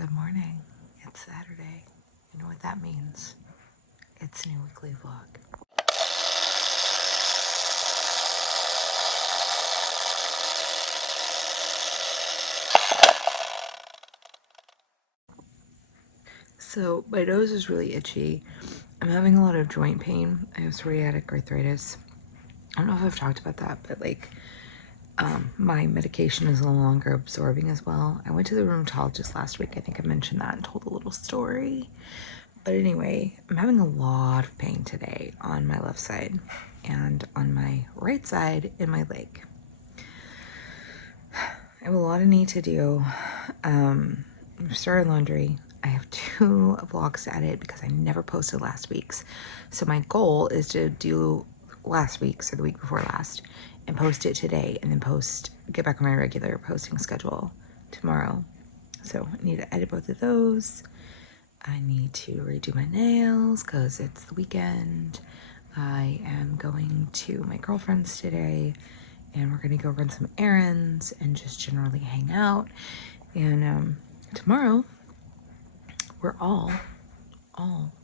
Good morning. It's Saturday. You know what that means? It's a new weekly vlog. So my nose is really itchy. I'm having a lot of joint pain. I have psoriatic arthritis. I don't know if I've talked about that, but my medication is no longer absorbing as well. I went to the rheumatologist last week. I think I mentioned that and told a little story. But anyway, I'm having a lot of pain today on my left side and on my right side in my leg. I have a lot of need to do. I've started laundry. I have 2 vlogs to edit because I never posted last week's. So my goal is to do last week's or the week before last and post it today and then get back on my regular posting schedule tomorrow. So I need to edit both of those. I need to redo my nails because it's the weekend. I am going to my girlfriend's today and we're going to go run some errands and just generally hang out. And tomorrow we're all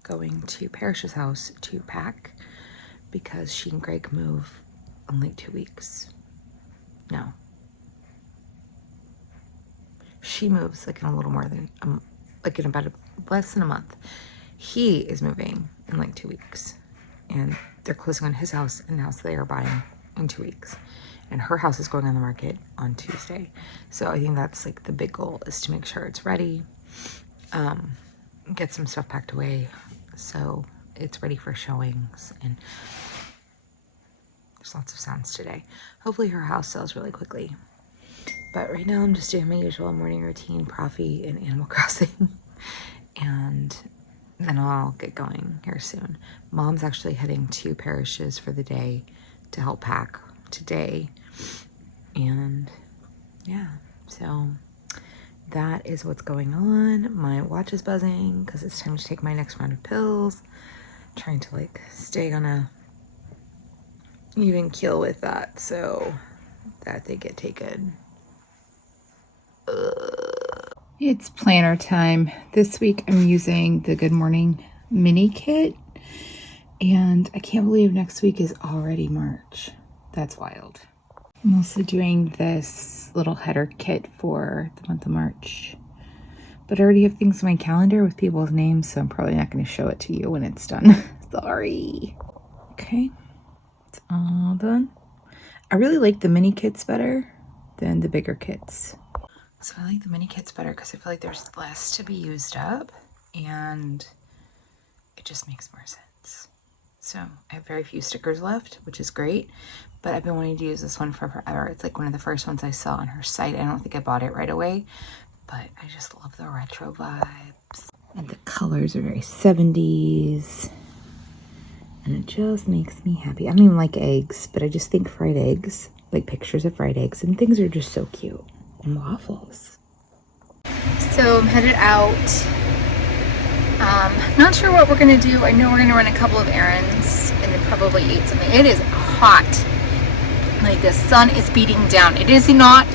going to Parrish's house to pack because she and Greg move in like 2 weeks. No. She moves like in a little more than, like in about less than a month. He is moving in like 2 weeks. And they're closing on his house and the house they are buying in 2 weeks. And her house is going on the market on Tuesday. So I think that's like the big goal is to make sure it's ready. Get some stuff packed away so it's ready for showings. And there's lots of sounds today. Hopefully her house sells really quickly. But right now I'm just doing my usual morning routine, Profi and Animal Crossing. And then I'll get going here soon. Mom's actually heading to Parrish's for the day to help pack today. And yeah, so that is what's going on. My watch is buzzing because it's time to take my next round of pills. Trying to like stay on a even keel with that so that they get taken. It's planner time. This week I'm using the Good Morning mini kit and I can't believe next week is already March. That's wild. I'm also doing this little header kit for the month of March, but I already have things on my calendar with people's names, so I'm probably not going to show it to you when it's done. Sorry. Okay, it's all done. I really like the mini kits better than the bigger kits. So I like the mini kits better because I feel like there's less to be used up and it just makes more sense. So I have very few stickers left, which is great, but I've been wanting to use this one for forever. It's like one of the first ones I saw on her site. I don't think I bought it right away, but I just love the retro vibes. And the colors are very 70s. And it just makes me happy. I don't even like eggs, but I just think fried eggs, like pictures of fried eggs and things are just so cute. And waffles. So I'm headed out. Not sure what we're gonna do. I know we're gonna run a couple of errands and then probably eat something. It is hot. Like the sun is beating down. It is not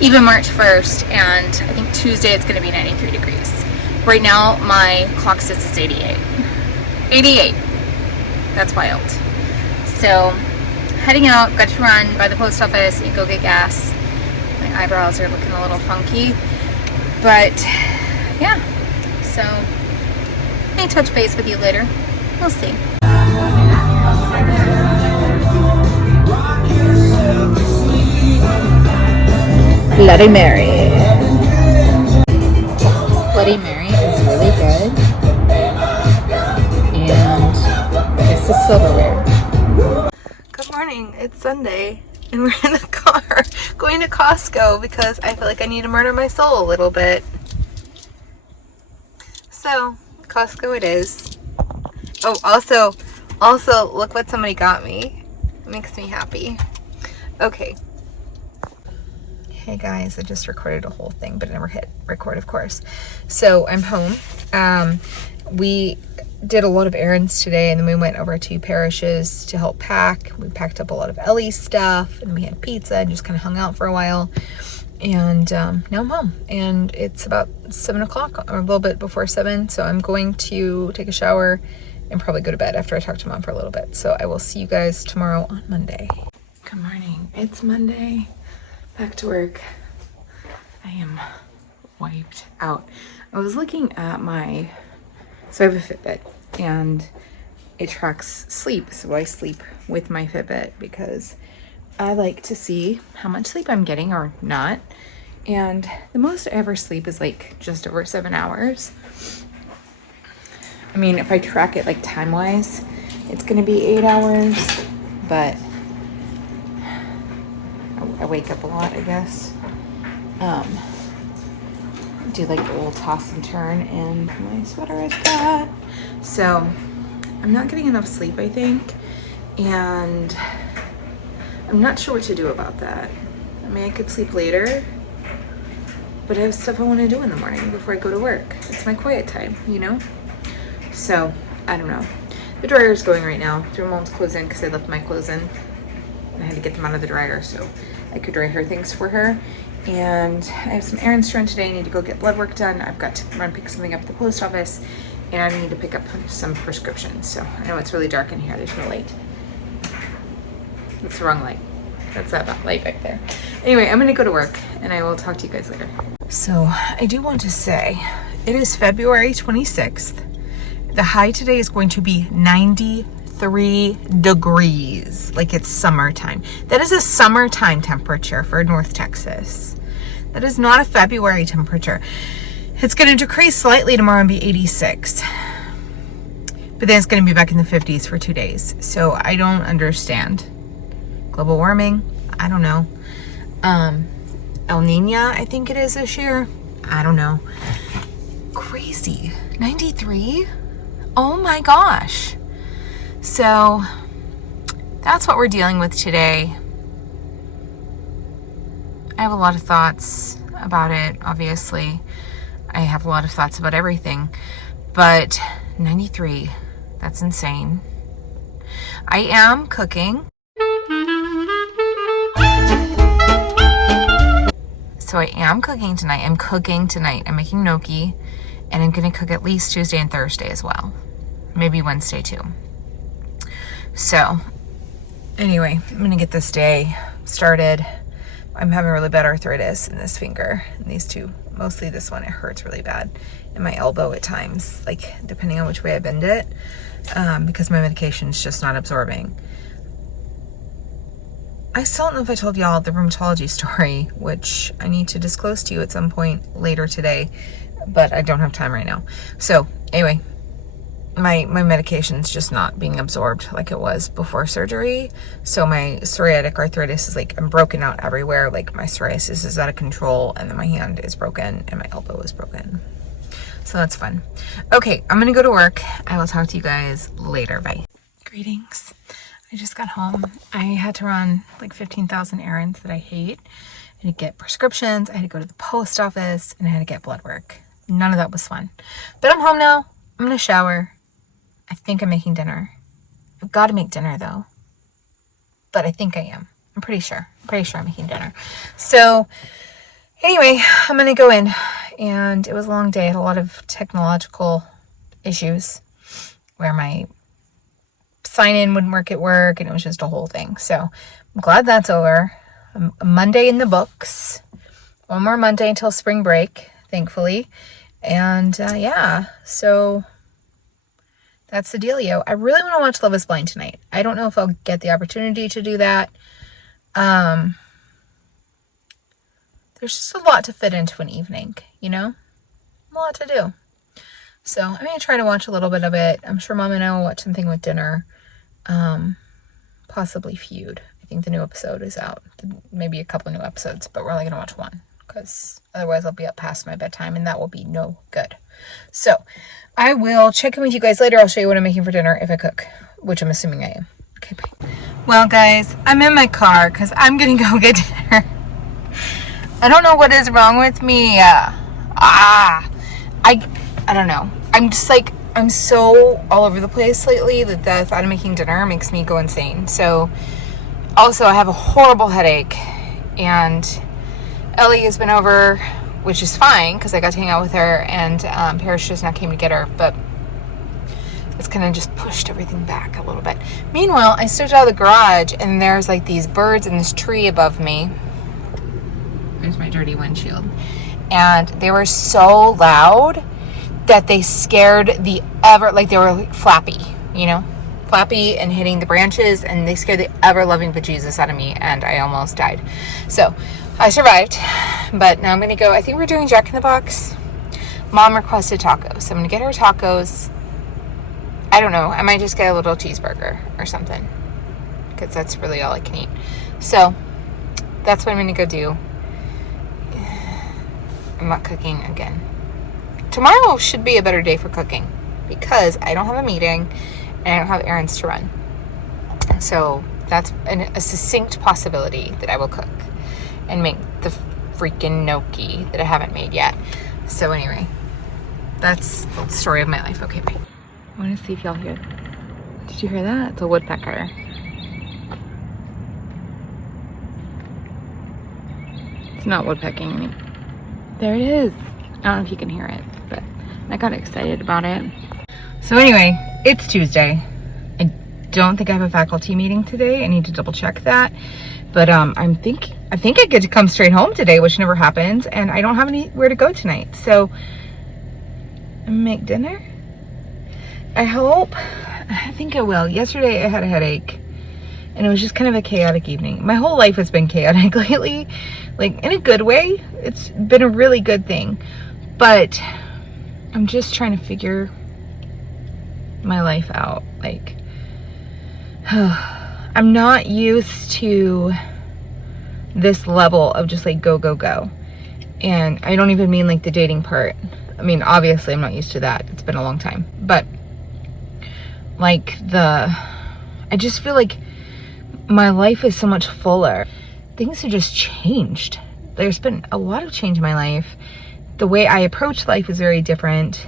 even March 1st and I think Tuesday it's gonna be 93 degrees. Right now my clock says it's 88. 88. That's wild. So heading out, got to run by the post office and go get gas. My eyebrows are looking a little funky, but yeah, so may touch base with you later. We'll see. Bloody Mary. Bloody Mary is really good. And this is silverware. Good morning, it's Sunday. And we're in the car going to Costco because I feel like I need to murder my soul a little bit. So, Costco it is. Oh, also, look what somebody got me. It makes me happy. Okay. Hey guys, I just recorded a whole thing, but I never hit record, of course. So, I'm home. We did a lot of errands today and then we went over to Parrish's to help pack. We packed up a lot of Ellie's stuff and we had pizza and just kind of hung out for a while. And now I'm home, and it's about 7 o'clock, or a little bit before 7. So I'm going to take a shower and probably go to bed after I talk to Mom for a little bit. So I will see you guys tomorrow on Monday. Good morning. It's Monday. Back to work. I am wiped out. I was looking at so I have a Fitbit, and it tracks sleep. So I sleep with my Fitbit because I like to see how much sleep I'm getting or not. And the most I ever sleep is like just over 7 hours. I mean, if I track it like time-wise, it's gonna be 8 hours, but I wake up a lot, I guess. Do like the little toss and turn, and my sweater is cut. So I'm not getting enough sleep, I think, and I'm not sure what to do about that. I mean, I could sleep later, but I have stuff I want to do in the morning before I go to work. It's my quiet time, you know? So, I don't know. The dryer is going right now. Threw Mom's clothes in because I left my clothes in. And I had to get them out of the dryer so I could dry her things for her. And I have some errands to run today. I need to go get blood work done. I've got to run pick something up at the post office. And I need to pick up some prescriptions. So, I know it's really dark in here. There's no light. That's the wrong light. That's that light right there. Anyway, I'm gonna go to work, and I will talk to you guys later. So I do want to say, it is February 26th. The high today is going to be 93 degrees, like it's summertime. That is a summertime temperature for North Texas. That is not a February temperature. It's gonna decrease slightly tomorrow and be 86. But then it's gonna be back in the 50s for 2 days. So I don't understand. Global warming, I don't know. El Nino, I think it is this year. I don't know. Crazy. 93? Oh my gosh. So that's what we're dealing with today. I have a lot of thoughts about it, obviously. I have a lot of thoughts about everything. But 93, that's insane. I am cooking. So I am cooking tonight. I'm cooking tonight. I'm making gnocchi, and I'm gonna cook at least Tuesday and Thursday as well. Maybe Wednesday too. So anyway, I'm gonna get this day started. I'm having really bad arthritis in this finger, and these two, mostly this one, it hurts really bad. And my elbow at times, like depending on which way I bend it, because my medication is just not absorbing. I still don't know if I told y'all the rheumatology story, which I need to disclose to you at some point later today, but I don't have time right now. So anyway, my medication's just not being absorbed like it was before surgery. So my psoriatic arthritis is like, I'm broken out everywhere. Like my psoriasis is out of control, and then my hand is broken and my elbow is broken. So that's fun. Okay, I'm gonna go to work. I will talk to you guys later. Bye. Greetings. I just got home. I had to run like 15,000 errands that I hate. I had to get prescriptions, I had to go to the post office, and I had to get blood work. None of that was fun. But I'm home now. I'm gonna shower. I think I'm making dinner. I've got to make dinner though. But I think I am. I'm pretty sure. I'm making dinner. So anyway, I'm gonna go in. And it was a long day. I had a lot of technological issues where my sign-in wouldn't work at work, and it was just a whole thing. So I'm glad that's over. A Monday in the books. One more Monday until spring break, thankfully. And yeah, so that's the dealio. I really want to watch Love is Blind tonight. I don't know if I'll get the opportunity to do that. There's just a lot to fit into an evening, you know? A lot to do. So I'm going to try to watch a little bit of it. I'm sure Mom and I will watch something with dinner. Possibly Feud. I think the new episode is out. Maybe a couple of new episodes, but we're only going to watch one, because otherwise I'll be up past my bedtime, and that will be no good. So I will check in with you guys later. I'll show you what I'm making for dinner if I cook, which I'm assuming I am. Okay, bye. Well, guys, I'm in my car because I'm going to go get dinner. I don't know what is wrong with me. I don't know. I'm just like, I'm so all over the place lately that the thought of making dinner makes me go insane. So also I have a horrible headache, and Ellie has been over, which is fine because I got to hang out with her, and Parrish just now came to get her, but it's kind of just pushed everything back a little bit. Meanwhile, I stepped out of the garage and there's like these birds in this tree above me. There's my dirty windshield. And they were so loud that they scared they were like flappy, you know? Flappy and hitting the branches, and they scared the ever-loving bejesus out of me, and I almost died. So, I survived, but now I'm going to go, I think we're doing Jack in the Box. Mom requested tacos, so I'm going to get her tacos. I don't know, I might just get a little cheeseburger or something, because that's really all I can eat. So, that's what I'm going to go do. I'm not cooking again. Tomorrow should be a better day for cooking, because I don't have a meeting, and I don't have errands to run. So, that's a succinct possibility that I will cook and make the freaking gnocchi that I haven't made yet. So anyway, that's the story of my life. Okay, bye. I want to see if y'all hear. Did you hear that? It's a woodpecker. It's not woodpecking me. There it is. I don't know if you can hear it, but I got excited about it. So anyway, it's Tuesday. I don't think I have a faculty meeting today. I need to double check that. But I think I get to come straight home today, which never happens, and I don't have anywhere to go tonight. So I'm gonna make dinner. I think I will. Yesterday I had a headache, and it was just kind of a chaotic evening. My whole life has been chaotic lately, like in a good way. It's been a really good thing, but I'm just trying to figure my life out. Like, I'm not used to this level of just like go, go, go. And I don't even mean like the dating part. I mean, obviously I'm not used to that. It's been a long time. But like I just feel like my life is so much fuller. Things have just changed. There's been a lot of change in my life. The way I approach life is very different.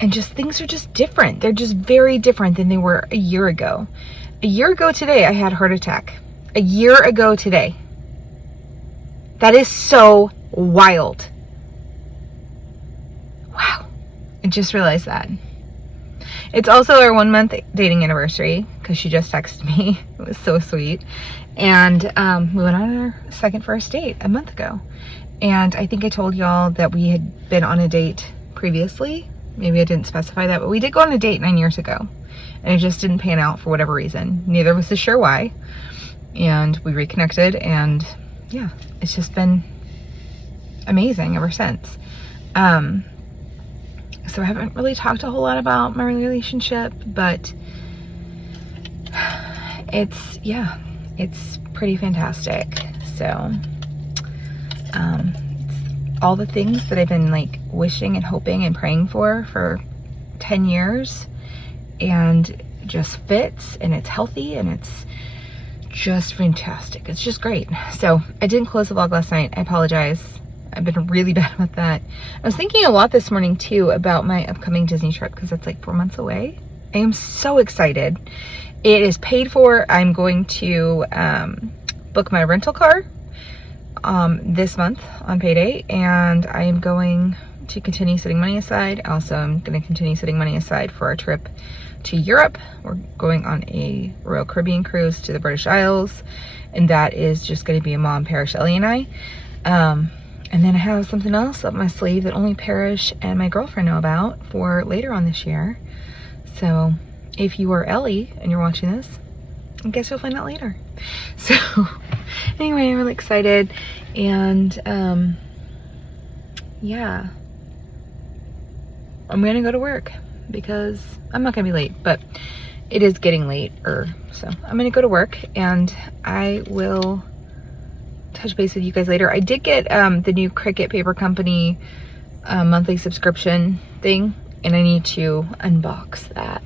And just things are just different. They're just very different than they were a year ago. A year ago today, I had a heart attack. A year ago today. That is so wild. Wow. I just realized that. It's also our 1 month dating anniversary, because she just texted me. It was so sweet. And we went on our second first date a month ago. And I think I told y'all that we had been on a date previously. Maybe I didn't specify that, but we did go on a date 9 years ago. And it just didn't pan out for whatever reason. Neither of us is sure why. And we reconnected, and yeah, it's just been amazing ever since. So I haven't really talked a whole lot about my relationship, but it's pretty fantastic. So it's all the things that I've been like wishing and hoping and praying for 10 years, and just fits, and it's healthy, and it's just fantastic. It's just great. So I didn't close the vlog last night. I apologize. I've been really bad about that. I was thinking a lot this morning too about my upcoming Disney trip, because that's like 4 months away. I am so excited. It is paid for. I'm going to book my rental car this month on payday, and I am going to continue setting money aside. Also, I'm going to continue setting money aside for our trip to Europe. We're going on a Royal Caribbean cruise to the British Isles, and that is just going to be a mom, Parrish, Ellie, and I. And then I have something else up my sleeve that only Parrish and my girlfriend know about for later on this year. So if you are Ellie and you're watching this, I guess you'll find out later. So anyway, I'm really excited, and yeah, I'm gonna go to work because I'm not gonna be late, but it is getting late, so I'm gonna go to work, and I will touch base with you guys later. I did get the new Cricut Paper Company monthly subscription thing, and I need to unbox that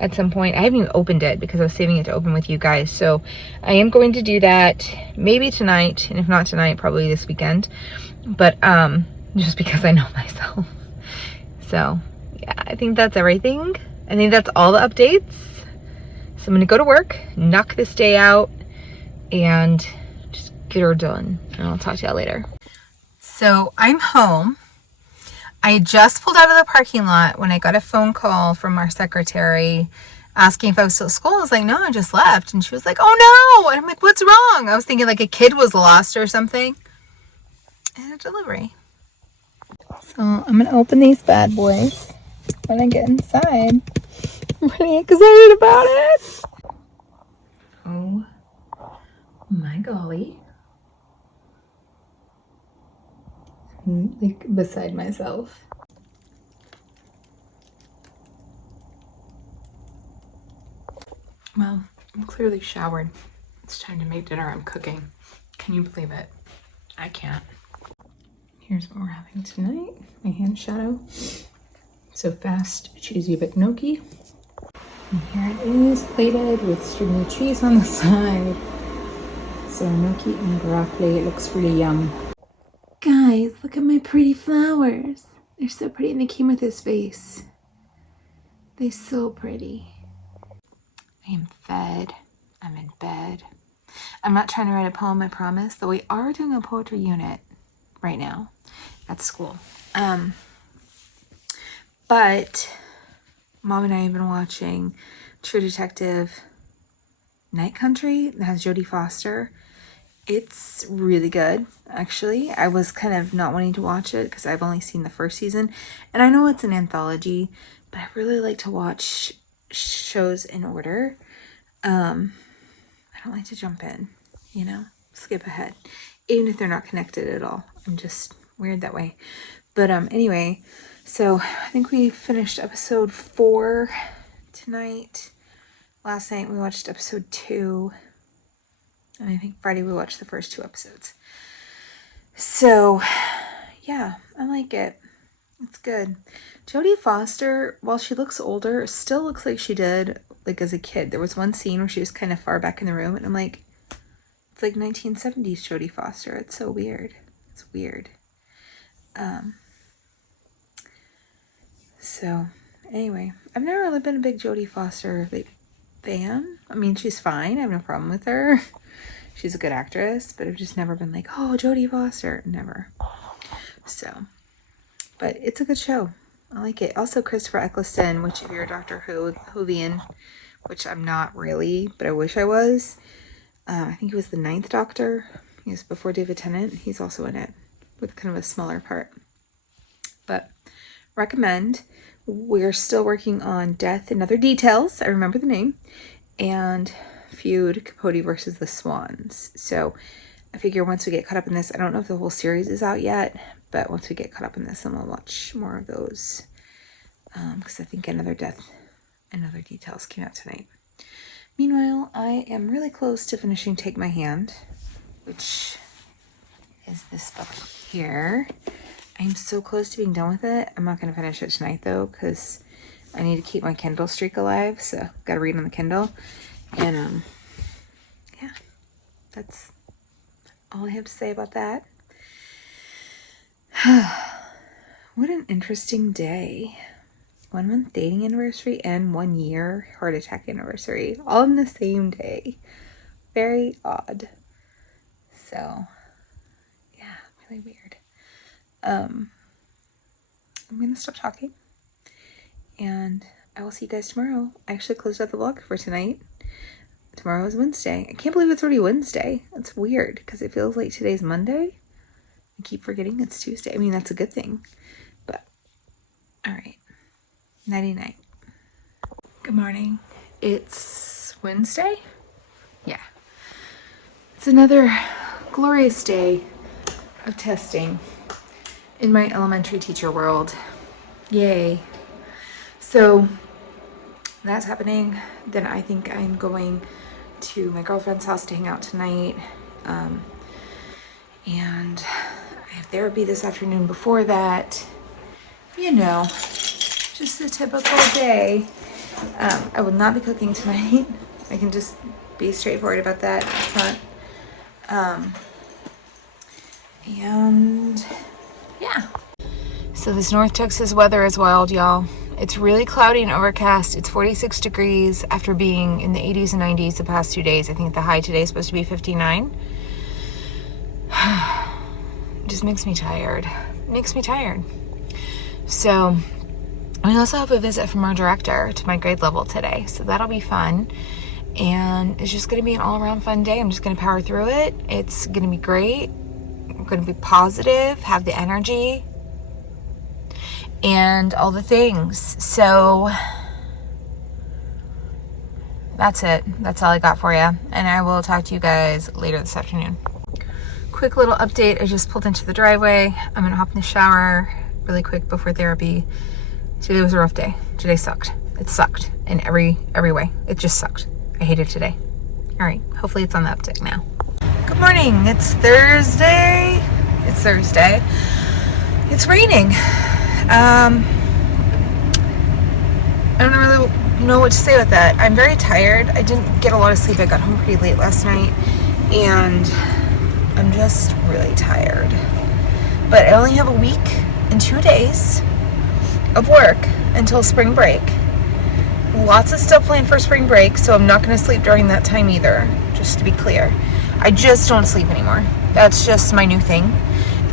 at some point. I haven't even opened it because I was saving it to open with you guys, so I am going to do that maybe tonight, and if not tonight, probably this weekend, but just because I know myself. So yeah, I think that's everything. I think that's all the updates. So I'm gonna go to work, knock this day out, and just get her done. and I'll talk to y'all later. So I'm home. I just pulled out of the parking lot when I got a phone call from our secretary asking if I was still at school. I was like, no, I just left. And she was like, oh no. And I'm like, what's wrong? I was thinking like a kid was lost or something. And a delivery. So I'm going to open these bad boys when I get inside. I'm pretty excited about it. Oh my golly. I'm like beside myself. Well, I'm clearly showered. It's time to make dinner. I'm cooking. Can you believe it? I can't. Here's what we're having tonight. My hand shadow. So fast, cheesy but gnocchi. And here it is, plated with stringy cheese on the side. So gnocchi and broccoli. It looks really yum. Guys, look at my pretty flowers. They're so pretty, and they came with this vase. They're so pretty. I am fed. I'm in bed. I'm not trying to write a poem, I promise, though we are doing a poetry unit right now at school. But Mom and I have been watching True Detective Night Country that has Jodie Foster. It's really good, actually. I was kind of not wanting to watch it because I've only seen the first season. And I know it's an anthology, but I really like to watch shows in order. I don't like to jump in, you know, skip ahead, even if they're not connected at all. I'm just weird that way. But anyway, so I think we finished episode 4 tonight. Last night we watched episode 2. And I think Friday we watched the first 2 episodes. So, yeah, I like it. It's good. Jodie Foster, while she looks older, still looks like she did, like, as a kid. There was one scene where she was kind of far back in the room, and I'm like, it's like 1970s Jodie Foster. It's so weird. It's weird. So, anyway, I've never really been a big Jodie Foster, like, fan. I mean, she's fine. I have no problem with her. She's a good actress, but I've just never been like, oh, Jodie Foster. Never. So, but it's a good show. I like it. Also, Christopher Eccleston, which if you're a Doctor Whovian, which I'm not really, but I wish I was. I think he was the 9th Doctor. He was before David Tennant. He's also in it with kind of a smaller part. But recommend. We're still working on Death and Other Details. I remember the name. And Feud, Capote versus the Swans. So I figure once we get caught up in this, I don't know if the whole series is out yet, but once we get caught up in this, then we'll watch more of those. Because I think Another Death and Other Details came out tonight. Meanwhile, I am really close to finishing Take My Hand, which is this book here. I'm so close to being done with it. I'm not going to finish it tonight, though, because I need to keep my Kindle streak alive, so got to read on the Kindle. And, yeah, that's all I have to say about that. What an interesting day. 1 month dating anniversary and 1 year heart attack anniversary, all in the same day. Very odd. So, yeah, really weird. I'm going to stop talking, and I will see you guys tomorrow. I actually closed out the vlog for tonight. Tomorrow is Wednesday. I can't believe it's already Wednesday. That's weird, because it feels like today's Monday. I keep forgetting it's Tuesday. I mean, that's a good thing, but all right. Nighty-night. Good morning. It's Wednesday? Yeah. It's another glorious day of testing in my elementary teacher world. Yay. So that's happening. Then I think I'm going to my girlfriend's house to hang out tonight. And I have therapy this afternoon before that. You know, just a typical day. I will not be cooking tonight. I can just be straightforward about that up front. And yeah. So this North Texas weather is wild, y'all. It's really cloudy and overcast. It's 46 degrees after being in the 80s and 90s the past 2 days. I think the high today is supposed to be 59. just makes me tired. So we also have a visit from our director to my grade level today, so that'll be fun. And it's just going to be an all-around fun day. I'm just going to power through it. It's going to be great. I'm going to be positive, have the energy, and all the things. So that's it. That's all I got for you. And I will talk to you guys later this afternoon. Quick little update. I just pulled into the driveway. I'm going to hop in the shower really quick before therapy. Today was a rough day. Today sucked. It sucked in every way. It just sucked. I hated today. All right. Hopefully it's on the uptick now. Good morning. It's Thursday. It's raining. I don't really know what to say with that. I'm very tired. I didn't get a lot of sleep. I got home pretty late last night, and I'm just really tired. But I only have a week and 2 days of work until spring break. Lots of stuff planned for spring break, so I'm not going to sleep during that time either, just to be clear. I just don't sleep anymore. That's just my new thing,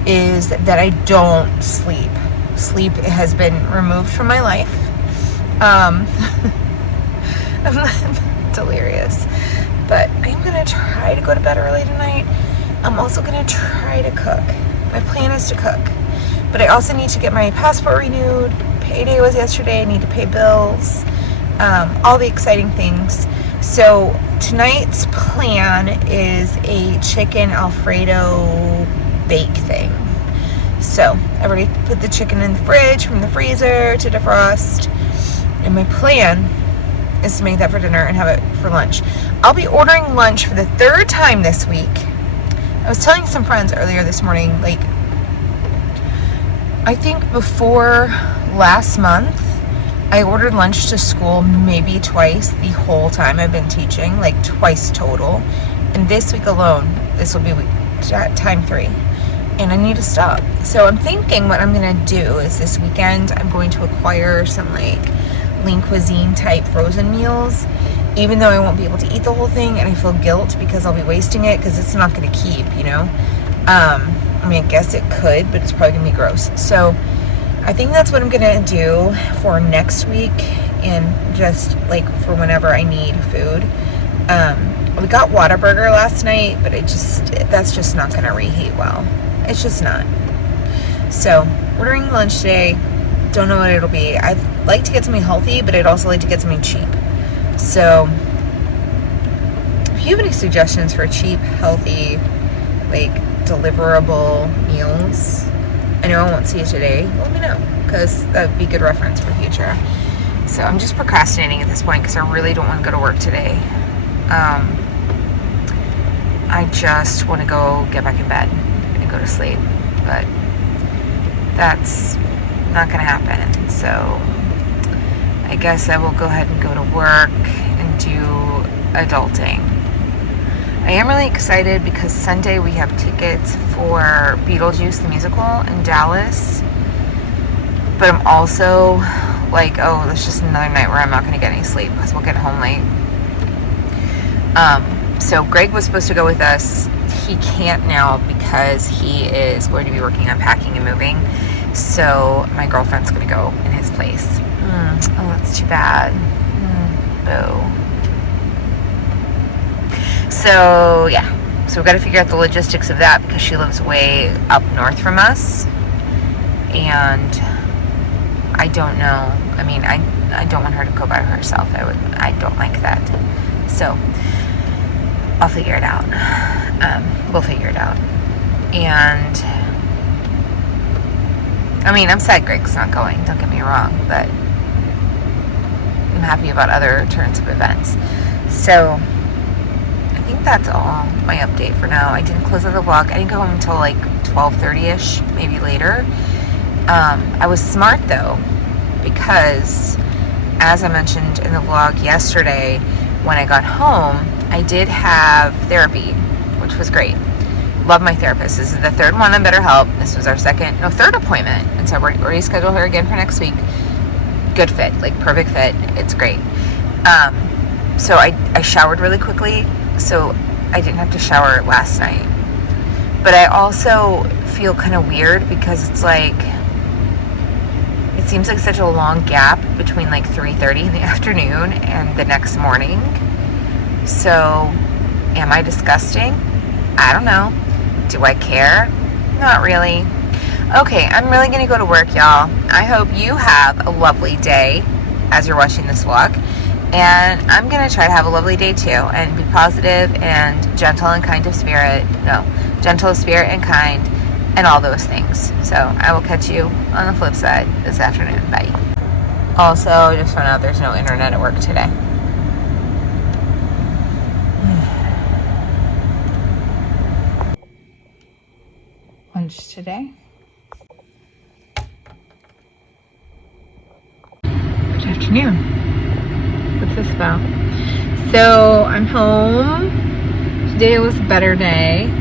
is that I don't sleep. Sleep has been removed from my life. I'm delirious. But I'm going to try to go to bed early tonight. I'm also going to try to cook. My plan is to cook. But I also need to get my passport renewed. Payday was yesterday. I need to pay bills. All the exciting things. So tonight's plan is a chicken Alfredo bake thing. So I already put the chicken in the fridge from the freezer to defrost. And my plan is to make that for dinner and have it for lunch. I'll be ordering lunch for the 3rd time this week. I was telling some friends earlier this morning, like, I think before last month, I ordered lunch to school maybe twice the whole time I've been teaching, like twice total. And this week alone, this will be time 3. And I need to stop. So I'm thinking what I'm going to do is this weekend, I'm going to acquire some like lean cuisine type frozen meals, even though I won't be able to eat the whole thing, and I feel guilt because I'll be wasting it because it's not going to keep, you know. I mean, I guess it could, but it's probably going to be gross. So I think that's what I'm going to do for next week, and just like for whenever I need food. We got Whataburger last night, but that's just not going to reheat well. It's just not. So ordering lunch today, don't know what it'll be. I'd like to get something healthy, but I'd also like to get something cheap. So if you have any suggestions for cheap, healthy, like deliverable meals, I know I won't see you today, let me know, because that would be good reference for future. So I'm just procrastinating at this point because I really don't want to go to work today. I just want to go get back in bed and go to sleep, but that's not going to happen. So I guess I will go ahead and go to work and do adulting. I am really excited because Sunday we have tickets for Beetlejuice the musical in Dallas, but I'm also like, oh, there's just another night where I'm not going to get any sleep because we'll get home late. So Greg was supposed to go with us. He can't now because he is going to be working on packing and moving. So my girlfriend's going to go in his place. Oh, that's too bad. Boo. So yeah, so we've got to figure out the logistics of that because she lives way up north from us, and I don't know. I mean, I don't want her to go by herself. I don't like that. So I'll figure it out. We'll figure it out. And I mean, I'm sad Greg's not going, don't get me wrong, but I'm happy about other turns of events. So I think that's all my update for now. I didn't close out the vlog. I didn't go home until like 12:30ish, maybe later. I was smart though, because as I mentioned in the vlog yesterday, when I got home, I did have therapy, which was great. Love my therapist. This is the 3rd one on BetterHelp. This was our 3rd appointment. And so we're reschedule her again for next week. Good fit, like perfect fit. It's great. So I showered really quickly, so I didn't have to shower last night. But I also feel kind of weird because it's like, it seems like such a long gap between like 3:30 in the afternoon and the next morning. So, am I disgusting? I don't know. Do I care? Not really. Okay, I'm really gonna go to work, y'all. I hope you have a lovely day as you're watching this vlog. And I'm gonna try to have a lovely day too and be positive and gentle and kind of spirit. No, gentle of spirit and kind and all those things. So I will catch you on the flip side this afternoon. Bye. Also, I just found out there's no internet at work today. Lunch today. Good afternoon. What's this about? So I'm home. Today was a better day.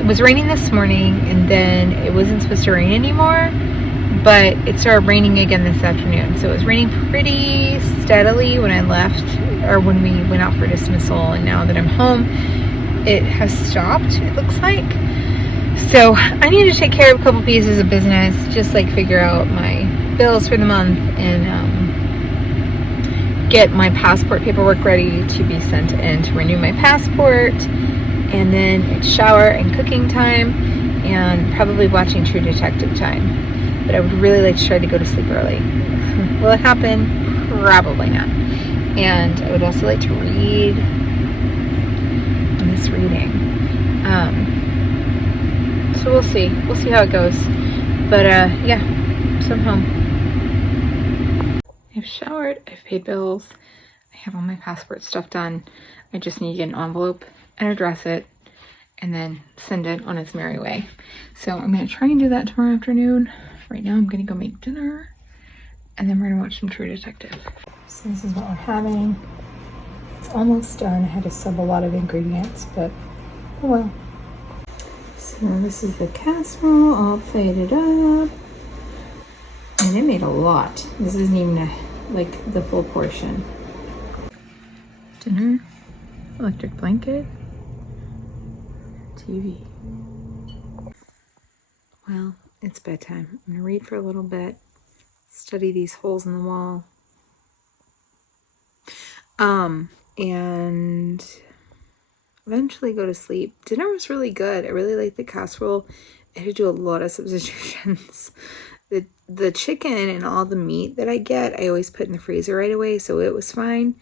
It was raining this morning and then it wasn't supposed to rain anymore, but it started raining again this afternoon. So it was raining pretty steadily when I left, or when we went out for dismissal, and now that I'm home, it has stopped, it looks like. So I need to take care of a couple pieces of business, just like figure out my bills for the month and get my passport paperwork ready to be sent in to renew my passport. And then it's shower and cooking time and probably watching True Detective time. But I would really like to try to go to sleep early. Will it happen? Probably not. And I would also like to read. I miss reading. So we'll see. We'll see how it goes. But yeah, so I'm home. I've showered, I've paid bills, I have all my passport stuff done. I just need to get an envelope and address it and then send it on its merry way. So I'm gonna try and do that tomorrow afternoon. Right now I'm gonna go make dinner and then we're gonna watch some True Detective. So this is what we're having. It's almost done. I had to sub a lot of ingredients, but oh well. So this is the casserole all plated up. And it made a lot. This isn't even like the full portion. Dinner, electric blanket, TV. Well, it's bedtime. I'm gonna read for a little bit, study these holes in the wall. And eventually go to sleep. Dinner was really good. I really liked the casserole. I had to do a lot of substitutions. The chicken and all the meat that I get, I always put in the freezer right away, so it was fine.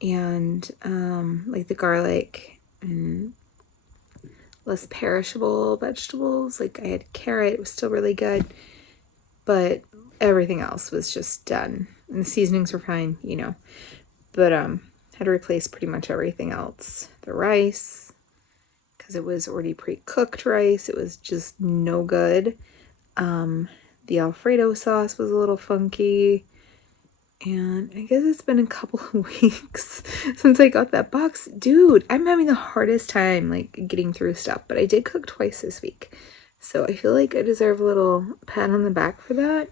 And like the garlic and less perishable vegetables, like I had carrot, it was still really good, but everything else was just done. And the seasonings were fine, you know, but had to replace pretty much everything else. The rice, because it was already pre-cooked rice, it was just no good. The Alfredo sauce was a little funky. And I guess it's been a couple of weeks since I got that box. Dude, I'm having the hardest time like getting through stuff, but I did cook twice this week. So I feel like I deserve a little pat on the back for that.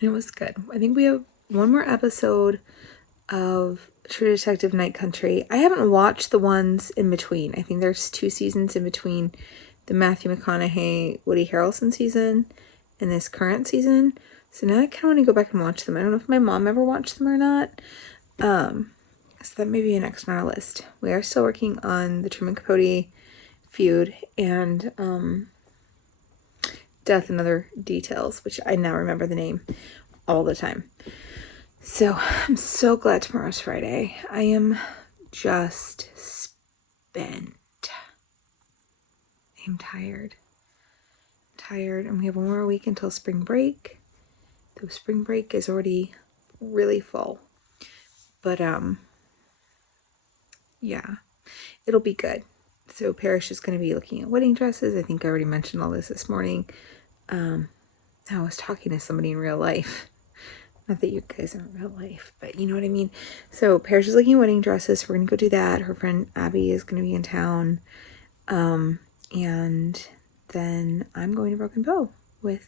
It was good. I think we have one more episode of True Detective Night Country. I haven't watched the ones in between. I think there's 2 seasons in between the Matthew McConaughey, Woody Harrelson season and this current season. So now I kind of want to go back and watch them. I don't know if my mom ever watched them or not. So that may be next on our list. We are still working on the Truman Capote feud and Death and Other Details, which I now remember the name all the time. So I'm so glad tomorrow's Friday. I am just spent. I'm tired. And we have one more week until spring break. The spring break is already really full. But yeah, it'll be good. So Parrish is going to be looking at wedding dresses. I think I already mentioned all this morning. I was talking to somebody in real life. Not that you guys are in real life, but you know what I mean. So Parrish is looking at wedding dresses. We're going to go do that. Her friend Abby is going to be in town. And then I'm going to Broken Bow with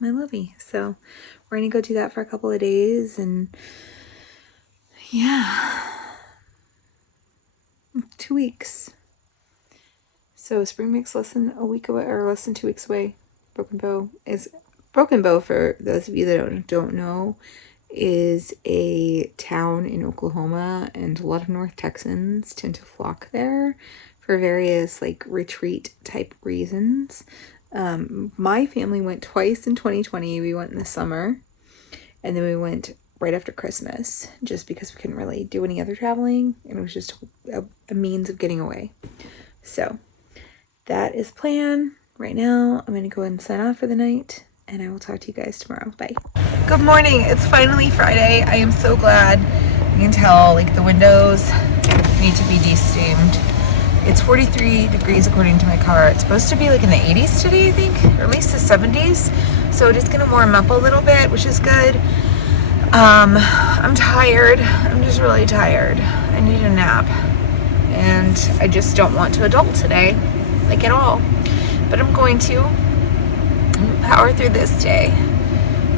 my lovey. So we're going to go do that for a couple of days. And yeah, 2 weeks. So spring break's less than a week away, or less than 2 weeks away. Broken Bow, for those of you that don't know, is a town in Oklahoma, and a lot of North Texans tend to flock there for various like retreat type reasons. My family went twice in 2020. We went in the summer, and then we went right after Christmas, just because we couldn't really do any other traveling, and it was just a means of getting away. So that is the plan. Right now, I'm going to go ahead and sign off for the night, and I will talk to you guys tomorrow. Bye. Good morning. It's finally Friday. I am so glad. You can tell, like, the windows need to be de-steamed. It's 43 degrees according to my car. It's supposed to be like in the 80s today, I think, or at least the 70s. So it is going to warm up a little bit, which is good. I'm tired. I'm just really tired. I need a nap. And I just don't want to adult today, like at all. But I'm going to power through this day.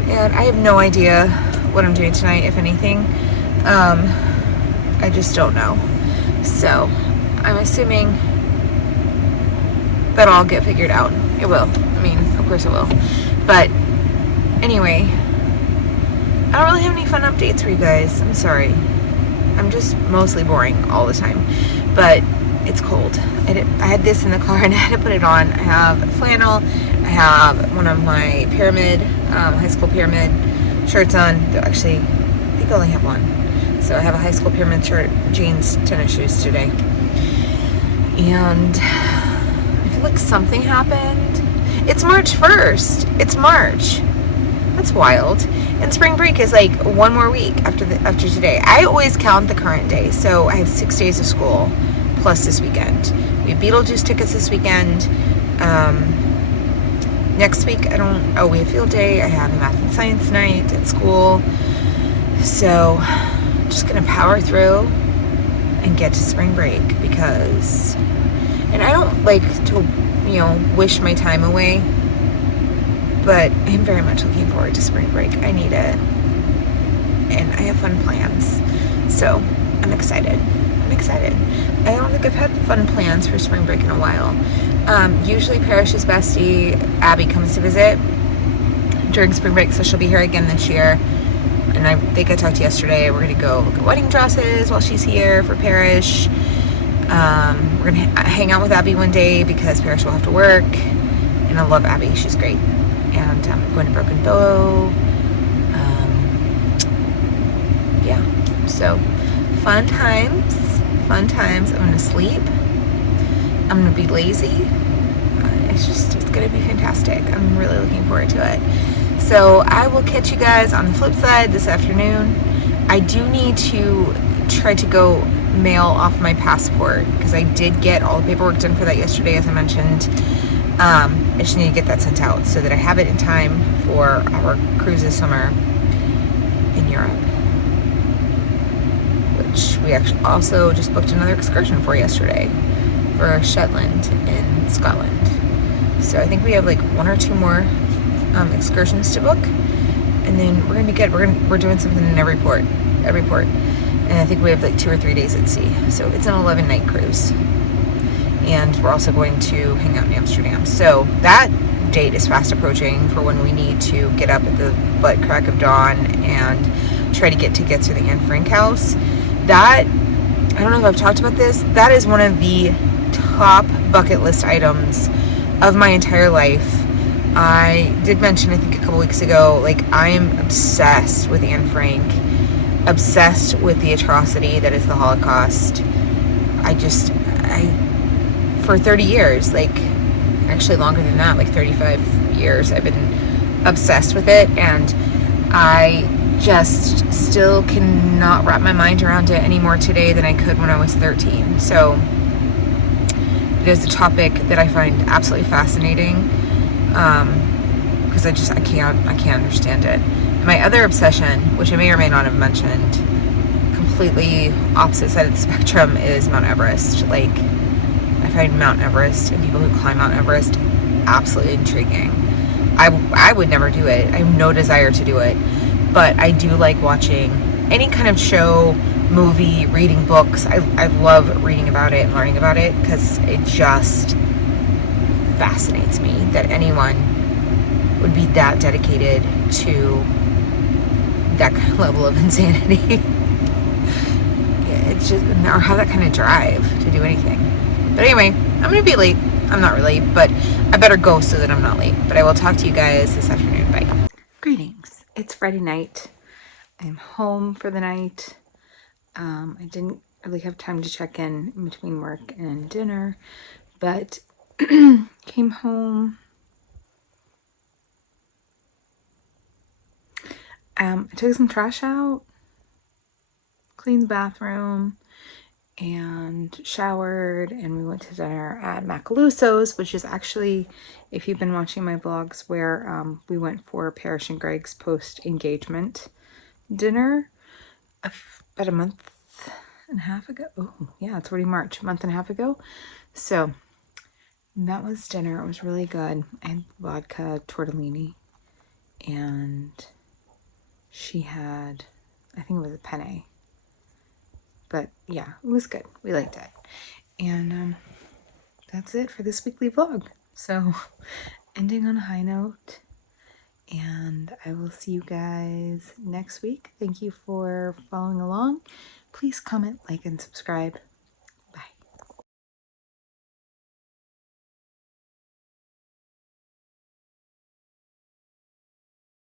And I have no idea what I'm doing tonight, if anything. I just don't know. So I'm assuming that'll all get figured out. It will. I mean, of course it will. But anyway, I don't really have any fun updates for you guys. I'm sorry. I'm just mostly boring all the time. But it's cold. I had this in the car and I had to put it on. I have flannel. I have one of my pyramid, high school pyramid shirts on. Actually, I think I only have one. So I have a high school pyramid shirt, jeans, tennis shoes today. And I feel like something happened. It's March 1st. It's March. That's wild. And spring break is like one more week after today. I always count the current day. So I have 6 days of school plus this weekend. We have Beetlejuice tickets this weekend. Next week, we have field day. I have a math and science night at school. So I'm just going to power through and get to spring break because, and I don't like to, wish my time away, but I'm very much looking forward to spring break. I need it. And I have fun plans. So I'm excited. I don't think I've had fun plans for spring break in a while. Usually Parish's bestie, Abby, comes to visit during spring break, so she'll be here again this year. And I think I talked yesterday, we're going to go look at wedding dresses while she's here for Parish. We're going to hang out with Abby one day because Parish will have to work. And I love Abby. She's great. And I'm going to Broken Bow. So fun times. I'm going to sleep. I'm going to be lazy. It's going to be fantastic. I'm really looking forward to it. So I will catch you guys on the flip side this afternoon. I do need to try to go mail off my passport because I did get all the paperwork done for that yesterday, as I mentioned. I just need to get that sent out so that I have it in time for our cruise this summer in Europe, which we actually also just booked another excursion for yesterday for Shetland in Scotland. So I think we have like one or two more excursions to book, and then we're gonna be good. We're doing something in every port, and I think we have like 2 or 3 days at sea. So it's an 11-night cruise, and we're also going to hang out in Amsterdam. So that date is fast approaching for when we need to get up at the butt crack of dawn and try to get tickets to the Anne Frank house. That, I don't know if I've talked about this, that is one of the top bucket list items of my entire life. I did mention, I think a couple weeks ago, like, I am obsessed with Anne Frank, obsessed with the atrocity that is the Holocaust. For 30 years, like, actually longer than that, like 35 years, I've been obsessed with it, and I just still cannot wrap my mind around it any more today than I could when I was 13. So it is a topic that I find absolutely fascinating, because I can't understand it. My other obsession, which I may or may not have mentioned, completely opposite side of the spectrum, is Mount Everest. Like, I find Mount Everest and people who climb Mount Everest absolutely intriguing. I would never do it. I have no desire to do it, but I do like watching any kind of show, movie, reading books. I love reading about it and learning about it because it just fascinates me that anyone would be that dedicated to that level of insanity. It's just, or have that kind of drive to do anything. But anyway, I'm gonna be late. I'm not really, but I better go so that I'm not late. But I will talk to you guys this afternoon. Bye. Greetings. It's Friday night. I'm home for the night. I didn't really have time to check in between work and dinner, but came home. I took some trash out, cleaned the bathroom, and showered, and we went to dinner at Macaluso's, which is actually, if you've been watching my vlogs, where we went for Parrish and Greg's post-engagement dinner about a month and a half ago. Oh yeah, it's already March, a month and a half ago. So that was dinner. It was really good. I had vodka tortellini, and she had, I think it was a penne. But yeah, it was good. We liked it. And that's it for this weekly vlog. So ending on a high note, and I will see you guys next week. Thank you for following along. Please comment, like, and subscribe.